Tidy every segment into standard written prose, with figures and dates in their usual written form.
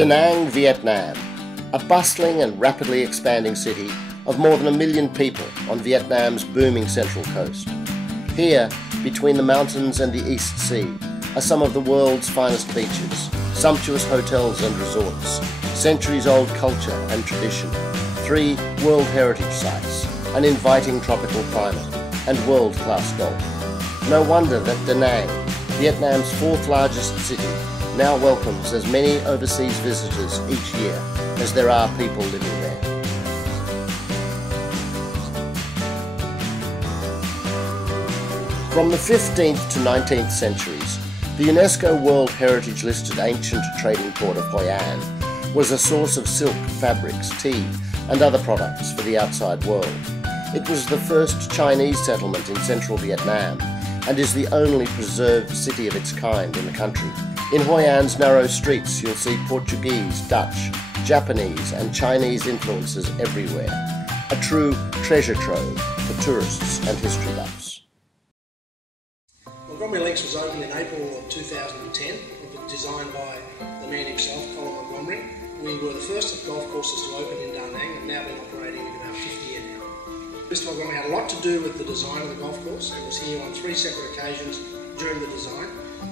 Da Nang, Vietnam, a bustling and rapidly expanding city of more than 1 million people on Vietnam's booming central coast. Here, between the mountains and the East Sea, are some of the world's finest beaches, sumptuous hotels and resorts, centuries-old culture and tradition, 3 World Heritage Sites, an inviting tropical climate, and world-class golf. No wonder that Da Nang, Vietnam's 4th largest city, now welcomes as many overseas visitors each year as there are people living there. From the 15th to 19th centuries, the UNESCO World Heritage listed ancient trading port of Hoi An was a source of silk, fabrics, tea and other products for the outside world. It was the first Chinese settlement in central Vietnam and is the only preserved city of its kind in the country. In Hoi An's narrow streets you'll see Portuguese, Dutch, Japanese and Chinese influences everywhere. A true treasure trove for tourists and history buffs. Montgomery Links was opened in April of 2010. It was designed by the man himself, Colin Montgomery. We were the first of golf courses to open in Da Nang and now been operating in about 50 years now. Mr. Montgomery had a lot to do with the design of the golf course and was here on 3 separate occasions during the design.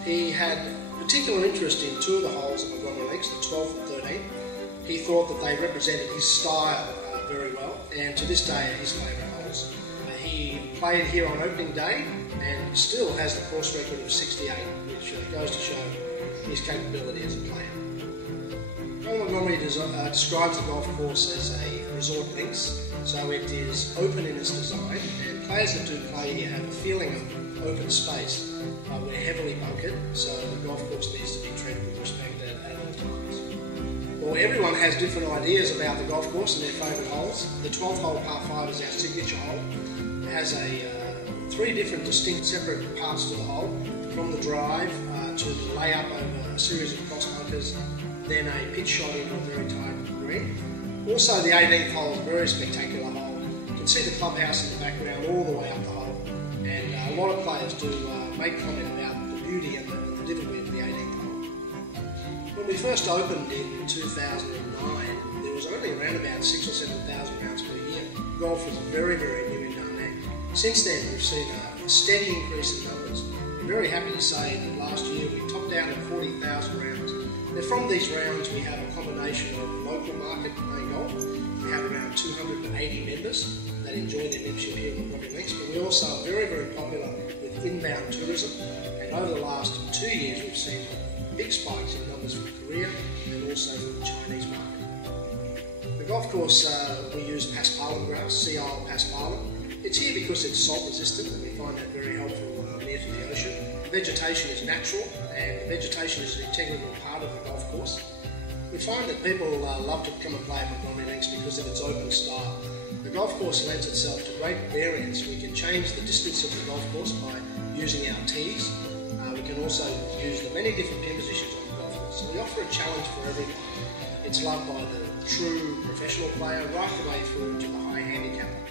He had particular interest in 2 of the holes at Montgomery Links, the 12th and 13th. He thought that they represented his style very well, and to this day are his favourite holes. He played here on opening day and still has the course record of 68, which goes to show his capability as a player. Colin Montgomery describes the golf course as a resort links, so it is open in its design, and players that do play here have a feeling of open space. We're heavily bunkered, so the golf course needs to be treated with respect at all times. Well, everyone has different ideas about the golf course and their favourite holes. The 12th hole par 5 is our signature hole. It has 3 different distinct separate parts to the hole, from the drive to the layup over a series of cross bunkers, then a pitch shot into a very tight green. Also the 18th hole is a very spectacular hole. You can see the clubhouse in the background all the way up the hole, and a lot of players do make comment about the beauty and the difficulty of the 18th hole. When we first opened in 2009, there was only around about 6,000 or 7,000 rounds per year. Golf was very, very new in Da Nang. Since then we've seen a steady increase in numbers. I'm very happy to say that last year we topped out at 40,000 rounds. Now from these rounds we have a combination of local market playing golf. We have around 280 members that enjoy their membership here at Montgomery Links, but we also are very, very popular with inbound tourism, and over the last 2 years we've seen big spikes in numbers from Korea and also from the Chinese market. The golf course, we use Paspalan grass, Sea Isle Paspalan. It's here because it's salt resistant and we find that very helpful near to the ocean. The vegetation is natural and the vegetation is an integral part of the golf course. We find that people love to come and play at Montgomery Links because of its open style. The golf course lends itself to great variance. We can change the distance of the golf course by using our tees. We can also use the many different pin positions on the golf course. So we offer a challenge for everyone. It's loved by the true professional player right the way through to the high handicapper.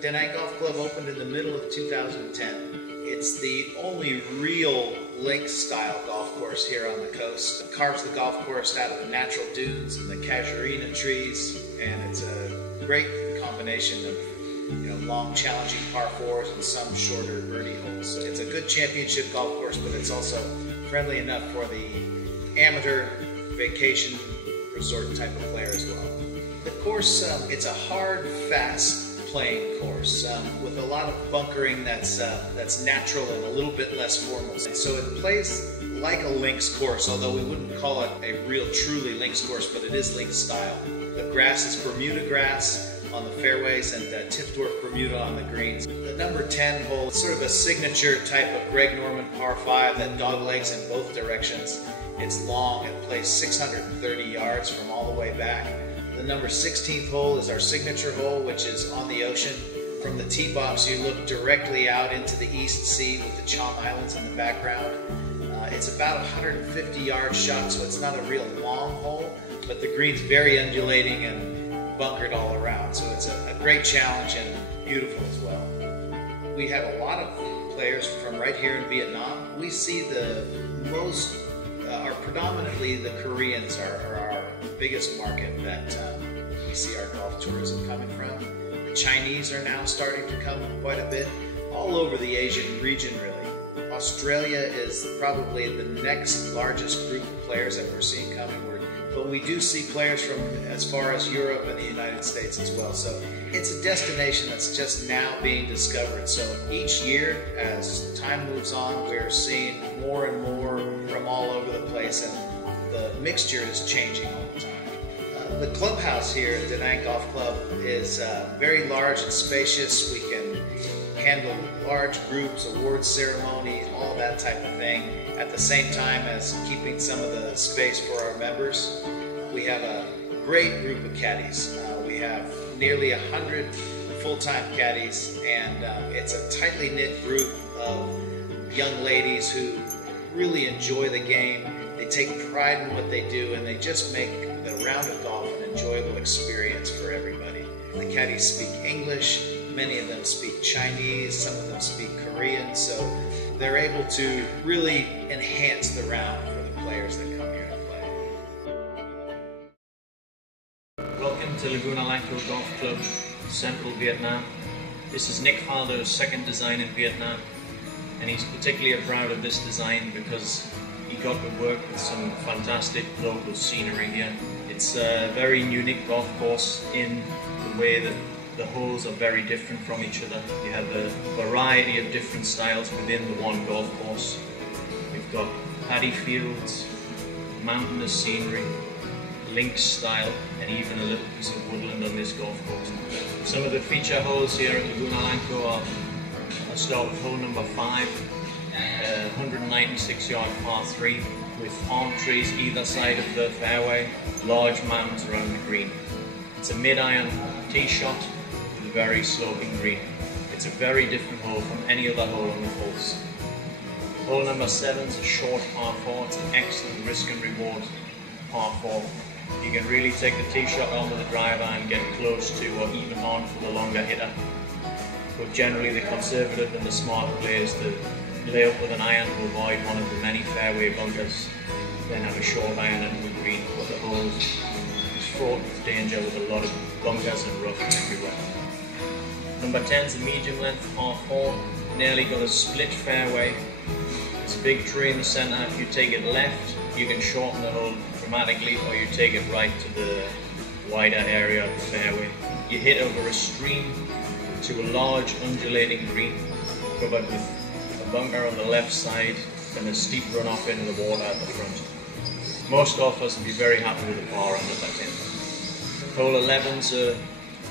Da Nang Golf Club opened in the middle of 2010. It's the only real links-style golf course here on the coast. It carves the golf course out of the natural dunes and the casuarina trees, and it's a great combination of long, challenging par 4s and some shorter birdie holes. It's a good championship golf course, but it's also friendly enough for the amateur, vacation, resort type of player as well. The course, it's a hard, fast playing course with a lot of bunkering that's natural and a little bit less formal. And so it plays like a links course, although we wouldn't call it a real truly links course, but it is links style. The grass is Bermuda grass on the fairways and Tiftorf Bermuda on the greens. The number 10 hole is sort of a signature type of Greg Norman par 5 that dog legs in both directions. It's long, it plays 630 yards from all the way back. The number 16th hole is our signature hole, which is on the ocean. From the tee box, you look directly out into the East Sea with the Chom Islands in the background. It's about a 150-yard shot, so it's not a real long hole, but the green's very undulating and bunkered all around, so it's a great challenge and beautiful as well. We have a lot of players from right here in Vietnam. We see the most are predominantly the Koreans are our biggest market that we see our golf tourism coming from. The Chinese are now starting to come quite a bit, all over the Asian region really. Australia is probably the next largest group of players that we're seeing coming. But we do see players from as far as Europe and the United States as well. So it's a destination that's just now being discovered. So each year, as time moves on, we're seeing more and more from all over the place, and the mixture is changing all the time. The clubhouse here at Da Nang Golf Club is very large and spacious. We can handle large groups, awards ceremonies, all that type of thing, at the same time as keeping some of the space for our members. We have a great group of caddies. We have nearly 100 full-time caddies, and it's a tightly knit group of young ladies who really enjoy the game. They take pride in what they do, and they just make the round of golf an enjoyable experience for everybody. The caddies speak English, many of them speak Chinese, some of them speak Korean, so they're able to really enhance the round for the players that come here to play. Welcome to Laguna Lanco Golf Club, Central Vietnam. This is Nick Faldo's second design in Vietnam, and he's particularly proud of this design because he got to work with some fantastic local scenery here. It's a very unique golf course in the way that the holes are very different from each other. You have a variety of different styles within the one golf course. We've got paddy fields, mountainous scenery, links style, and even a little piece of woodland on this golf course. Some of the feature holes here at Laguna Lanco are, I'll start with hole number 5, 196-yard par 3 with palm trees either side of the fairway, large mounds around the green. It's a mid-iron tee shot with a very sloping green. It's a very different hole from any other hole on the course. Hole number 7 is a short par 4. It's an excellent risk and reward par 4. You can really take the tee shot on with the driver and get close to or even on for the longer hitter. But generally the conservative and the smarter players to lay up with an iron to avoid one of the many fairway bunkers, then have a short iron and wood green, but the hole is fraught with danger with a lot of bunkers and rough everywhere. Number 10 is a medium length par 4, nearly got a split fairway. There's a big tree in the centre. If you take it left, you can shorten the hole dramatically, or you take it right to the wider area of the fairway. You hit over a stream to a large undulating green covered with a bunker on the left side and a steep runoff into the water at the front. Most golfers will be very happy with the par on number 10. Hole 11 is a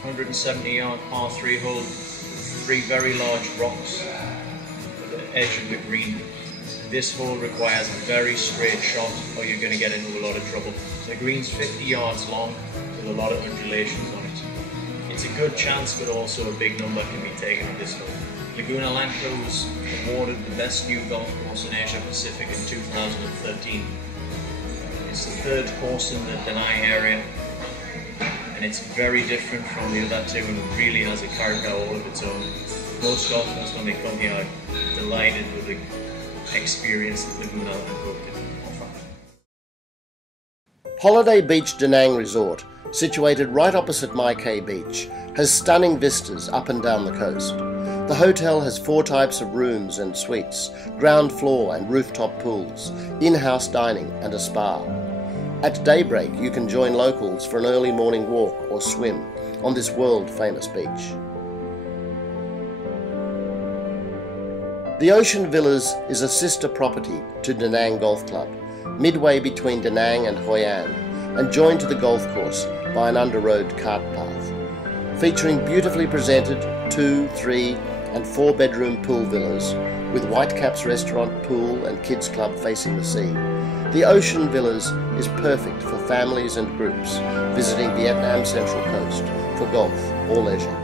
170-yard par 3 hole with 3 very large rocks at the edge of the green. This hole requires a very straight shot or you're going to get into a lot of trouble. The green's 50 yards long with a lot of undulations on it. It's a good chance, but also a big number can be taken on this hole. Laguna Lanco was awarded the best new golf course in Asia Pacific in 2013. It's the 3rd course in the Da Nang area, and it's very different from the other 2 and it really has a character all of its own. Most golfers, when they come here, are delighted with the experience that Laguna Lanco can offer. Holiday Beach Da Nang Resort, situated right opposite Mai Khe Beach, has stunning vistas up and down the coast. The hotel has 4 types of rooms and suites, ground floor and rooftop pools, in-house dining and a spa. At daybreak you can join locals for an early morning walk or swim on this world-famous beach. The Ocean Villas is a sister property to Da Nang Golf Club, midway between Da Nang and Hoi An, and joined to the golf course by an under-road cart path. Featuring beautifully presented 2, 3 and 4 bedroom pool villas with Whitecaps restaurant, pool and kids club facing the sea. The Ocean Villas is perfect for families and groups visiting Vietnam's Central Coast for golf or leisure.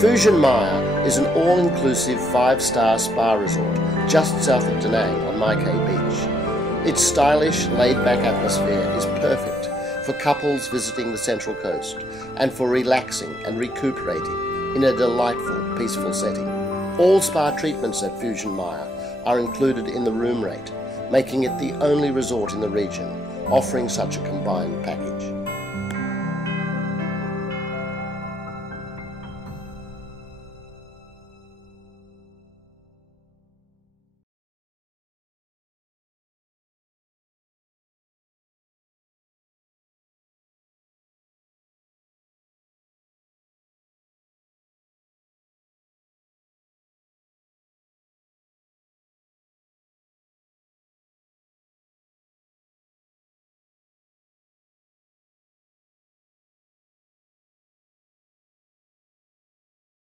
Phu Maya is an all-inclusive 5-star spa resort just south of Da Nang on Mai Khe Beach. Its stylish, laid-back atmosphere is perfect for couples visiting the Central Coast and for relaxing and recuperating in a delightful, peaceful setting. All spa treatments at Fusion Maya are included in the room rate, making it the only resort in the region offering such a combined package.